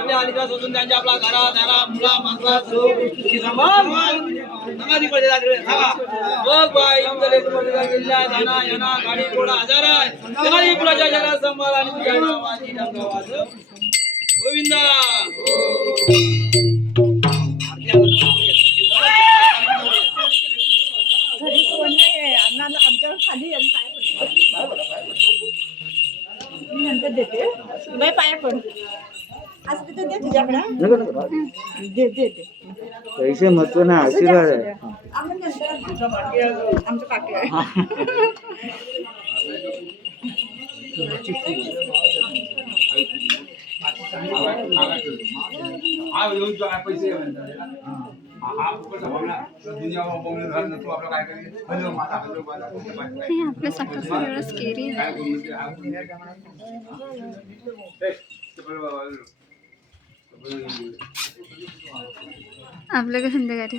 आपल्या आलीचा सोडून त्यांच्या आपला घरा दारा मुला मागला सर्व गोष्टी सांगा तिकडे बघ बाई जिल्हा जाना याना गाडी घोडा आजार आहे त्यांना कुणाच्या जगात संभाळ आणि तुझ्या नावाची डंकावाज गोविंदा आमच्यावर खाली मी नंतर देते बाई पाया पड असं तिथे दे तुझ्याकडे दे पैसे महत्व ना आशीर्वाद आहे आपण नंतर आमचं पाठी आहे आपलं का संध्याकाळी